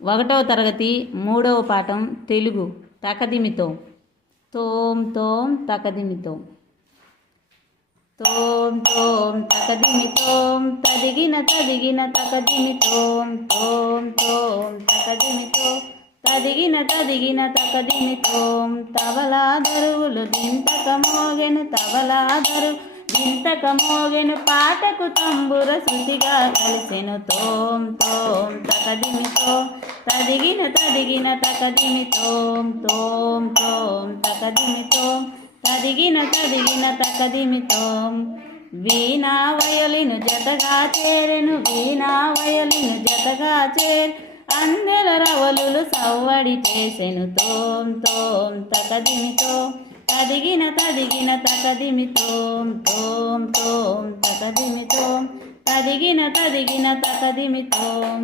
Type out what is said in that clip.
ఒకటవ తరగతి 3వ పాఠం తెలుగు తకదిమితో తోం తోం తకదిమితో తోం తోం తకదిమితోం తదిగిన తదిగిన తకదిమితోం తోం తోం తకదిమితో తదిగిన తదిగిన తకదిమితోం తబలా దరువులు దింతక మోగెను తబలా దరు దింతక మోగెను పాటకు తంబుర శృతిగా కలిసెను తోం తోం తకదిమితో తదిగిన తదిగిన తకదిమితోం తోం తోం తకదిమితోం తదిగిన తదిగిన తకదిమితోం వీణా వయలిను జతగా చేరెను వీణా వయలిను జతగా చేరు అందెల రవలులు సవ్వడి చేసెను తోం తోం తకదిమితో తదిగిన తదిగిన తకదిమితోం తోం తోం తకదిమితోం తదిగిన తదిగిన తకదిమితోం